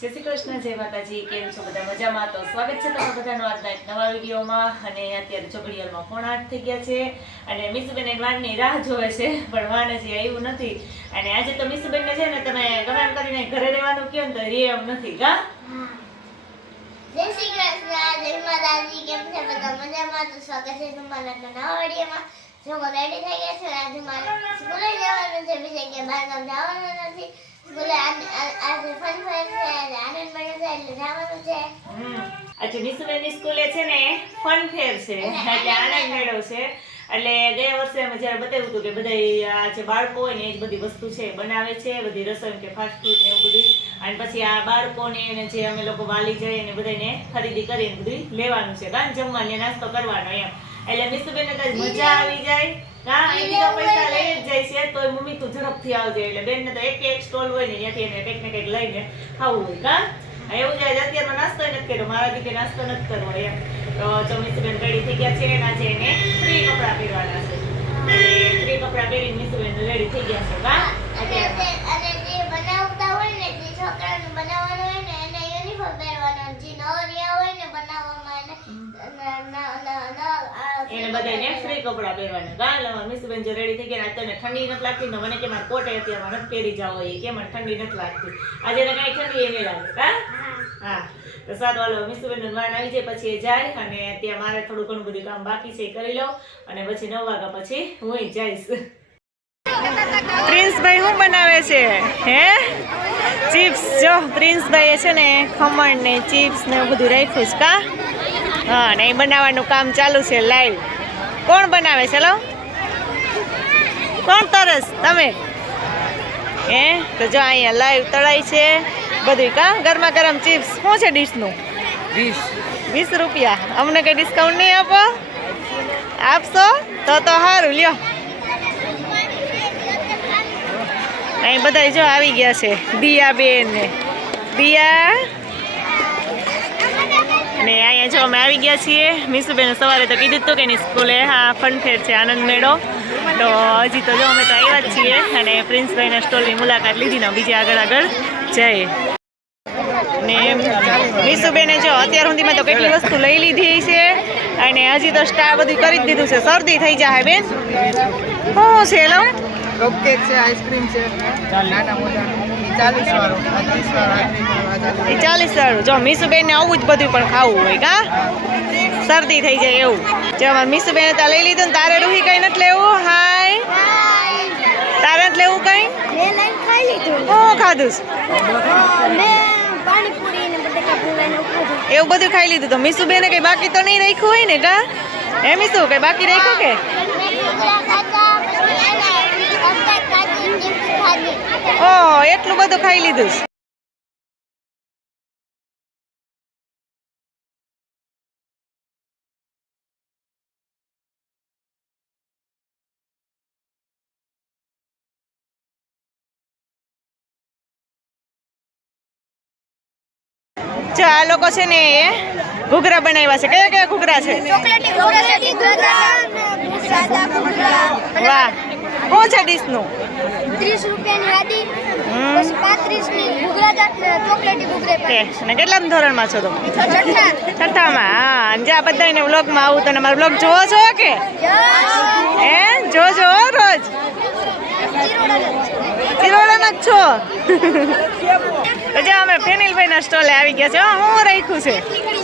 જય શ્રી કૃષ્ણ, જય માતાજી. કેમ છો બધા? મજામાં? તો સ્વાગત છે તમારા બધાનું આજના એક નવા વિડીયોમાં. અને અત્યારે ચોઘડિયાળમાં 7:30 થઈ ગયા છે અને મીસુબેન વાનની રાહ જોવે છે, પણ વાન હજી આવ્યું નથી. અને આજે તો મીસુબેનને છે ને તમે ગમે એમ કરીને ઘરે રહેવાનું કહો ને તો રે એમ નથી. કા જય શ્રી કૃષ્ણ, જય માતાજી. કેમ છે બધા? મજામાં? તો સ્વાગત છે તમારા નવા વિડીયોમાં. જો રેડી થઈ ગયા છે. આજે મારે સ્કૂલે જવાનું છે, બીજે કે બહાર ગામ જવાનું નથી. સ્કૂલે આજે ફન ફેર છે, આનંદ મળે છે એટલે જવાનું છે. આજે મીસુબેનની સ્કૂલે છે ને ફન ફેર છે, એટલે આનંદ મેળો છે. એટલે ગયા વર્ષે અમે જ્યારે બતાવ્યું હતું કે બધા આ જે બાળકો હોય ને એ જ બધી વસ્તુ છે બનાવે છે, બધી રસોઈ કે ફાસ્ટ ફૂડ ને એવું બધું. અને પછી આ બાળકોને જે અમે લોકો વાલી જઈએ ને બધાને ખરીદી કરીને બધું લેવાનું છે, કારણ જમવાનો નાસ્તો કરવાનો એમ. એટલે મીસુબેનને તો મજા આવી જાય. હા, અહીંથી તો પૈસા લઈ જ જાય છે, તોય મમ્મી તું ઝડપથી આવજે. એટલે બેનને તો એક સ્ટોલ હોય ને ત્યાંથી એને કંઈક ને કંઈક લઈને ખાવું હોય. કા એવું જાય અત્યારમાં નાસ્તો નથી કર્યો, મારા દીકરે નાસ્તો નથી કરવો એમ. તો જો મીસુબેન રેડી થઈ ગયા છે અને આજે એને ફ્રી કપડાં પહેરવાના છે. એટલે ફ્રી કપડાં પહેરીને મીસુબેન રેડી થઈ ગયા છે. કા અને જે બનાવતા હોય ને, જે છોકરાને બનાવવાનું હોય ને એને યુનિફોર્મ પહેરવાનો, જે નવરિયા હોય ને બનાવવામાં એને બધાને ફ્રી કપડાં પહેરવાના. કા મીસુબેન જો રેડી થઈ ગયા. તને ઠંડી નથી લાગતી ને? મને કે મારે કોટે અત્યારમાં નથી પહેરી જાવ હોય કે મને ઠંડી નથી લાગતી. આજે એને કઈ ઠંડી એ નહીં લાગે. કા હા, તો સારું હાલો. મીસુબેન વાન આવી જાય પછી એ જાય અને ત્યાં મારે થોડું ઘણું બધું કામ બાકી છે એ કરી લઉં અને પછી 9 વાગ્યા પછી હું જઈશ. પ્રિન્સભાઈ શું બનાવે છે? હે ચિપ્સ. જો પ્રિન્સભાઈ છે ને ખમણ ને ચિપ્સ ને એવું બધું રાખ્યું છે. કા હા, ને એ બનાવવાનું કામ ચાલુ છે લાઈવ. કોણ બનાવે છે? લો કોણ તરસ? તમે? હે તો જો અહીંયા લાઈવ તળાઈ છે બધું. કા ગરમા ગરમ ચિપ્સ. શું છે ડીશનું? 20 રૂપિયા. અમને કઈ ડિસ્કાઉન્ટ નહીં આપો? આપશો તો સારું. લ્યો, અહીં બધા જો આવી ગયા છે. દિયા બેન ને દિયા ને અહીંયા જો અમે આવી ગયા છીએ. મીસુબેન સવારે તો કીધું હતું કે એની સ્કૂલે હા ફન ફેર છે, આનંદ મેળો. તો હજી તો જો અમે તો આવ્યા જ છીએ અને પ્રિન્સભાઈના સ્ટોલની મુલાકાત લીધી ને બીજે આગળ જઈએ. ને મીસુબેને જો અત્યાર સુધીમાં તો કેટલી વસ્તુ લઈ લીધી છે અને હજી તો સ્ટાર બધું કરી જ દીધું છે. શરદી થઈ જાય બેન. શું છે? લો કપકેક છે, આઈસ્ક્રીમ છે, નાના મોટા 40 વાળું, 30 વાળું, 40 વાળું. જો મીસુબેનને આવું જ બધું પણ ખાવું હોય. કા શરદી થઈ જાય એવું. જો અમારે મીસુબેને ત્યાં લઈ લીધું ને તારે રૂહી કઈ નથી લેવું? હાય, તારે નથી લેવું કઈ? મેં લઈને ખાઈ લીધું. શું ખાધું? પાણીપુરી ને બટેકા પૂરી ને ખાધું. એવું બધું ખાઈ લીધું. તો મીસુબેને કઈ બાકી તો નહીં રાખ્યું હોય ને? કા હે મીસુ, કઈ બાકી રાખ્યું કે? ઓહ, એટલું બધું ખાઈ લીધું. જો આ લોકો છે ને એ ઘૂઘરા બનાવ્યા છે. કયા કયા ઘૂઘરા છે? ચોકલેટી ઘૂઘરા, સાદા ઘૂઘરા. વાહ, શું છે ડીશનું? 30 રૂપિયાની આદી, પછી 35 ની ઘૂઘરા ચાટ ને ચોકલેટી ઘૂઘરે કે અને કેટલામા ધોરણમાં છો તમે? છઠ્ઠામાં. હા, અને જ્યાં બધાને વ્લોગમાં આવું તો મારો વ્લોગ જોવો છો કે? હે જોજો રોજ. ચિરોડાના જ છો? તો જો અમે ફેનિલભાઈના સ્ટોલે આવી ગયા છે. શું રાખ્યું છે?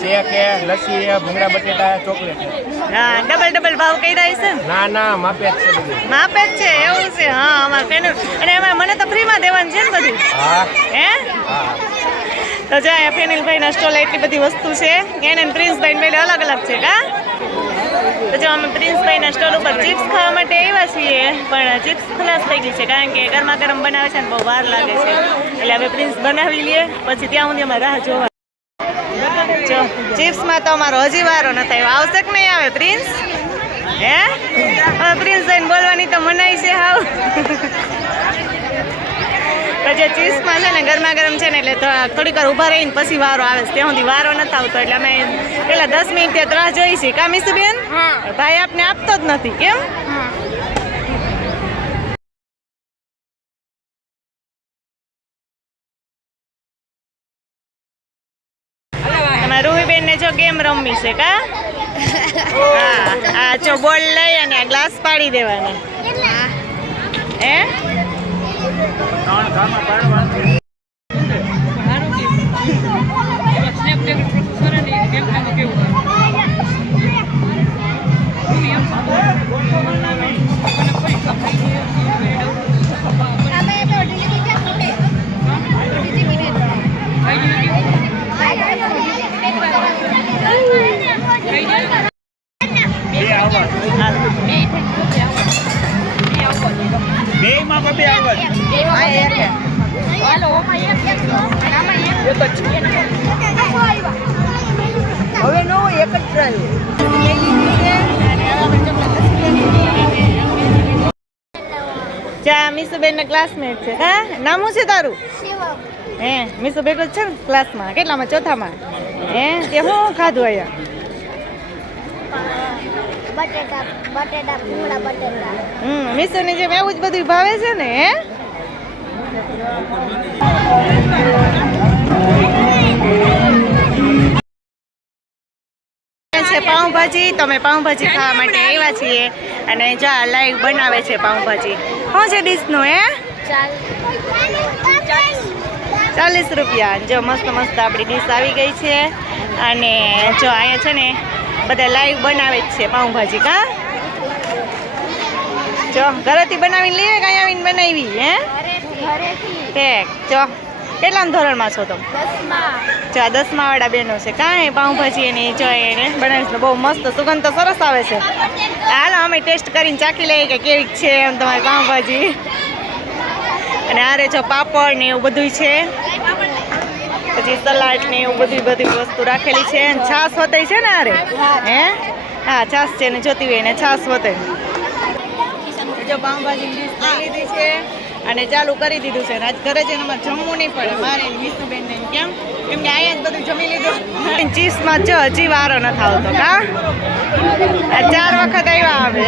શેક છે, લસ્સી છે, ભૂંગળા બટેટા, ચોકલેટ. હા, ડબલ ભાવ કર્યા છે ને? ના માપે જ છે બધું. માપે જ છે એવું છે? હા, અમારે ફેનિલ અને એમાં મને તો ફ્રીમાં દેવાનું છે ને બધું. હા હે હા. તો જો અહીંયા ફેનિલભાઈના સ્ટોલે એટલી બધી વસ્તુ છે. એને પ્રિન્સભાઈ બેને અલગ અલગ છે. કા તો જો અમે પ્રિન્સભાઈના સ્ટોલ ઉપર ચિપ્સ ખાવા માટે આવ્યા છીએ, પણ ચિપ્સ ખલાસ થઈ ગઈ છે કારણ કે ગરમા ગરમ બનાવે છે ને બહુ વાર લાગે છે. એટલે હવે પ્રિન્સ બનાવી લઈએ પછી ત્યાં સુધી અમે રાહ જોવા. જો ચિપ્સમાં તો અમારો હજી વારો નથી આવ્યો. આવશે કે નહીં આવે પ્રિન્સ? હે પ્રિન્સ જઈને બોલવાની તો મનાઈ છે હાવ. તો જે ચિપ્સમાં છે ને ગરમા ગરમ છે ને એટલે થોડીક વાર ઊભા રહીને પછી વારો આવે છે. ત્યાં સુધી વારો નથી આવતો એટલે અમે પેલા 10 મિનિટ રાહ જોઈ છીએ. કા મીસુબેન? ભાઈ આપને આપતો જ નથી. કેમ? બેન ને જો ગેમ રમવી છે કા હા આ જો બોલ લઈ અને આ ગ્લાસ પાડી દેવાના હે હવે નો એક જ ટ્રાય ચા મીસુબેન ના ક્લાસમેટ છે હા નામ શું છે તારું શિવમ હે મીસુ બેઠો છે ને ક્લાસમાં કેટલામાં ચોથામાં હે તે શું ખાધું અહીંયા બટેટા ભૂંગળા બટેટા મીસુ ની જેમ એવું જ બધું ભાવે છે ને હે છે પાઉંભાજી તમે પાઉંભાજી ખાવા માટે આવ્યા છીએ અને જા લાઈવ બનાવે છે પાઉંભાજી શું છે ડીશનું હે 40 રૂપિયા જો મસ્ત મસ્ત આપણી ડીશ આવી ગઈ છે અને જો અહીંયા છે ને બધા લાઈવ બનાવે જ છે પાઉંભાજી કા જો ઘરેથી બનાવીને લઈએ કે અહીંયા આવીને બનાવી હે ઠીક જો કેટલામ ધોરણમાં છો તમે 10મા 10મા વાળા બહેનો છે કાંઈ પાઉંભાજી એની જો એને બનાવીશ બહુ મસ્ત સુગંધ તો સરસ આવે છે હાલો અમે ટેસ્ટ કરીને ચાખી લઈએ કે કેવી છે એમ તમારી પાઉંભાજી અને આરે જો પાપડ ને એવું બધું છે પછી સલાડ ને એવું બધી વસ્તુ રાખેલી છે અને છાશ હોતે છે ને આરે હે હા છાશ છે ને જોતી હોય ને છાશ હોતે જો પાઉંભાજી ડીશ લઈ લીધી છે અને ચાલુ કરી દીધું છે આજ ઘરે જઈને અમારે જમવું નહીં પડે મારે મીસુબેન ને કેમ કે અહીંયા જ બધું જમી લીધું ચીઝમાં જો હજી વારો ન આવતો કા 4 વખત આવ્યા આવે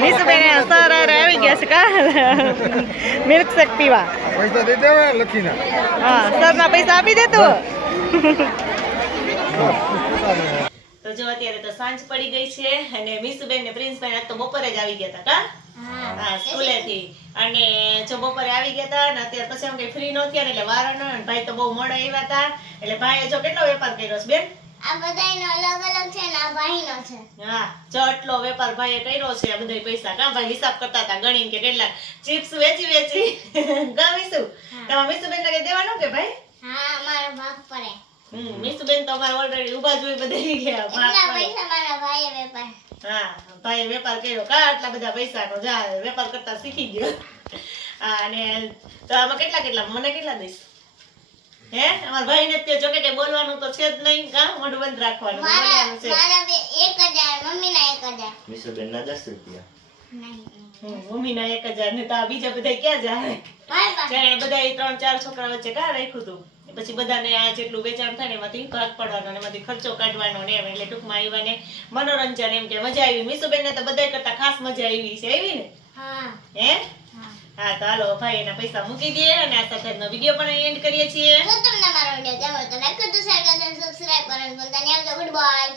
મીસુબેન સર આવી ગયા છે કા મિલ્ક શેક પીવા પૈસા દઈ દેવા લખીને હા સરના પૈસા આપી દે તું તો જો અત્યારે તો સાંજ પડી ગઈ છે અને મીસુબેન ને પ્રિન્સભાઈ આજ તો બપોરે જ આવી ગયા હતા કા હા સ્કૂલેથી અને જો બપોરે આવી ગયા હતા અને અત્યારે પછી એમ કઈ ફ્રી ન થયા ને એટલે વારો ન ભાઈ તો બહુ મોડા આવ્યા હતા એટલે ભાઈએ જો કેટલો વેપાર કર્યો છે બેન આ બધાયનો અલગ અલગ છે ને આ ભાઈનો છે હા જો આટલો વેપાર ભાઈએ કર્યો છે આ બધા પૈસા કા ભાઈ હિસાબ કરતા હતા ગણીને કે કેટલા ચિપ્સ વેચી ગમીશું તમારે મીસુબેન ને કઈ દેવાનું કે ભાઈ હા મારો ભાગ પડે મીસુબેન તો અમારે ઓલરેડી ઉભા જોઈ બધા ગયા એટલા પૈસા મારા ભાઈએ વેપાર હા ભાઈએ વેપાર કર્યો કા આટલા બધા પૈસાનો જા વેપાર કરતા શીખી ગયો અને તો આમાં કેટલા મને કેટલા દઈશ હે અમાર ભાઈ ને તે જો કે બોલવાનું તો છે જ નહીં કા મોઢું બંધ રાખવાનું મારા બે 1000 મમ્મીના 1000 મીસુબેન ના 10 રૂપિયા મમ્મીના 1000 ને તો આ બીજા બધા ક્યાં જાય જાણે બધા 3-4 છોકરા વચ્ચે કા રાખ્યું તું પછી બધાને આ જેટલું વેચાણ થાય ને એમાંથી ભાગ પડવાનો ને એમાંથી ખર્ચો કાઢવાનો ને એમ એટલે ટૂંકમાં આવ્યા ને મનોરંજન એમ કે મજા આવી મીસુબેન ને તો બધા કરતા ખાસ મજા આવી છે આવી ને હા હે હા તો હાલો ભાઈ એના પૈસા મૂકી દે અને આ સાથેનો વિડીયો પણ એન્ડ કરીએ છીએ જો તમને મારો વિડિયો ગમ્યો તો લાઈક કરજો શેર કરજો સબસ્ક્રાઇબ કરવાનું ભૂલતા નહીં. આવજો ગુડ બાય.